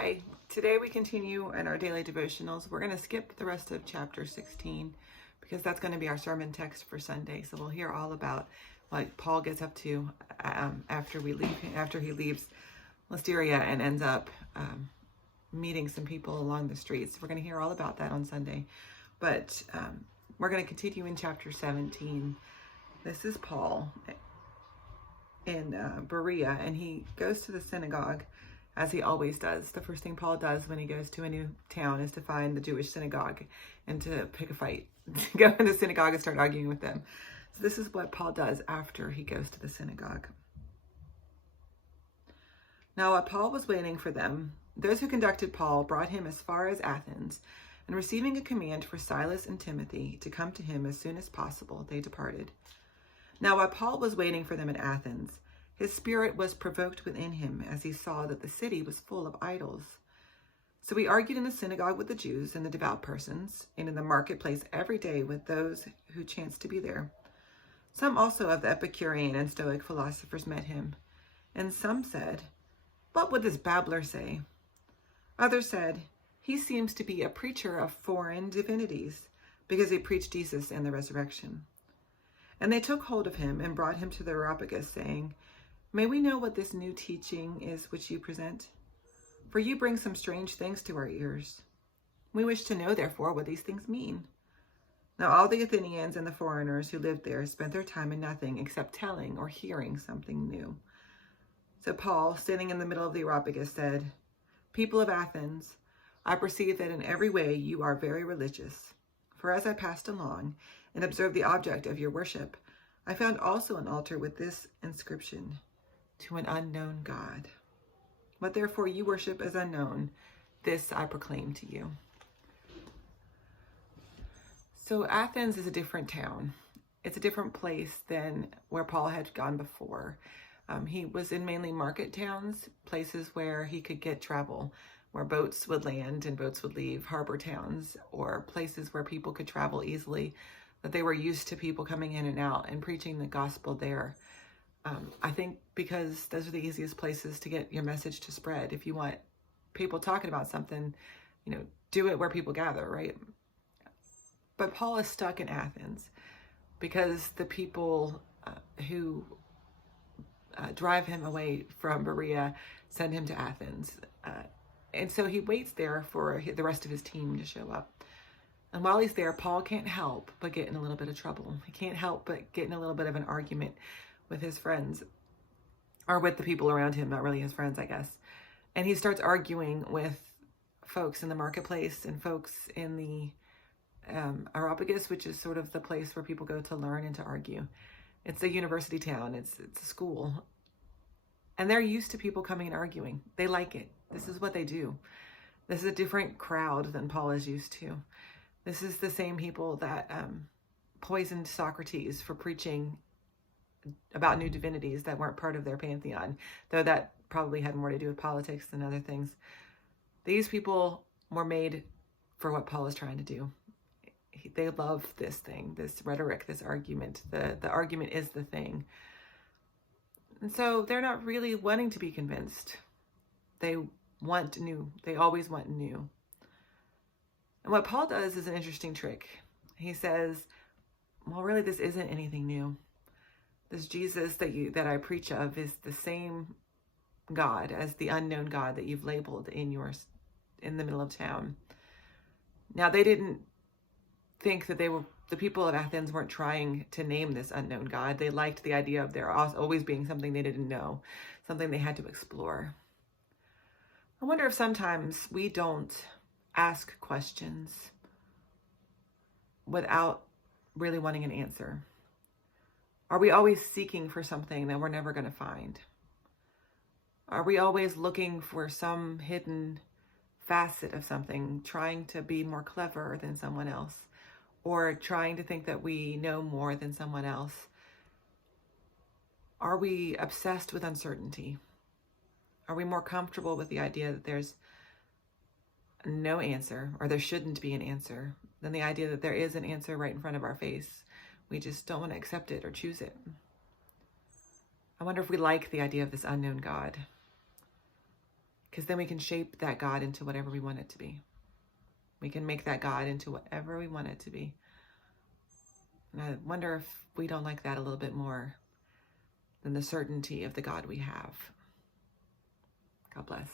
Hi, today we continue in our daily devotionals. We're going to skip the rest of chapter 16 because that's going to be our sermon text for Sunday. So we'll hear all about what Paul gets up to after he leaves Lysteria and ends up meeting some people along the streets. We're going to hear all about that on Sunday. But we're going to continue in chapter 17. This is Paul in Berea, and he goes to the synagogue as he always does. The first thing Paul does when he goes to a new town is to find the Jewish synagogue and to pick a fight, to go in the synagogue and start arguing with them. So this is what Paul does after he goes to the synagogue. Now, while Paul was waiting for them, those who conducted Paul brought him as far as Athens, and receiving a command for Silas and Timothy to come to him as soon as possible, they departed. Now, while Paul was waiting for them at Athens, his spirit was provoked within him as he saw that the city was full of idols. So he argued in the synagogue with the Jews and the devout persons, and in the marketplace every day with those who chanced to be there. Some also of the Epicurean and Stoic philosophers met him, and some said, "What would this babbler say?" Others said, "He seems to be a preacher of foreign divinities, because he preached Jesus and the resurrection." And they took hold of him and brought him to the Areopagus, saying, "May we know what this new teaching is which you present? For you bring some strange things to our ears. We wish to know, therefore, what these things mean." Now all the Athenians and the foreigners who lived there spent their time in nothing except telling or hearing something new. So Paul, standing in the middle of the Areopagus, said, "People of Athens, I perceive that in every way you are very religious. For as I passed along and observed the object of your worship, I found also an altar with this inscription, 'To an unknown God.' What therefore you worship as unknown, this I proclaim to you." So Athens is a different town. It's a different place than where Paul had gone before. He was in mainly market towns, places where he could get travel, where boats would land and boats would leave, harbor towns, or places where people could travel easily, that they were used to people coming in and out and preaching the gospel there. I think because those are the easiest places to get your message to spread. If you want people talking about something, do it where people gather, right? But Paul is stuck in Athens because the people who drive him away from Berea send him to Athens. And so he waits there for the rest of his team to show up. And while he's there, Paul can't help but get in a little bit of trouble. He can't help but get in a little bit of an argument with his friends, or with the people around him, not really his friends, I guess. And he starts arguing with folks in the marketplace and folks in the Areopagus, which is sort of the place where people go to learn and to argue. It's a university town. It's a school. And they're used to people coming and arguing. They like it. This is what they do. This is a different crowd than Paul is used to. This is the same people that poisoned Socrates for preaching about new divinities that weren't part of their pantheon, though that probably had more to do with politics than other things. These people were made for what Paul is trying to do. They love this thing, this rhetoric, this argument. The argument is the thing. And so they're not really wanting to be convinced. They want new. They always want new. And what Paul does is an interesting trick. He says, well, really, this isn't anything new. This Jesus that I preach of is the same God as the unknown God that you've labeled in the middle of town. Now, they didn't think that the people of Athens weren't trying to name this unknown God. They liked the idea of there always being something they didn't know, something they had to explore. I wonder if sometimes we don't ask questions without really wanting an answer. Are we always seeking for something that we're never going to find? Are we always looking for some hidden facet of something, trying to be more clever than someone else, or trying to think that we know more than someone else? Are we obsessed with uncertainty? Are we more comfortable with the idea that there's no answer, or there shouldn't be an answer, than the idea that there is an answer right in front of our face? We just don't want to accept it or choose it. I wonder if we like the idea of this unknown God. because then we can shape that God into whatever we want it to be. We can make that God into whatever we want it to be. And I wonder if we don't like that a little bit more than the certainty of the God we have. God bless.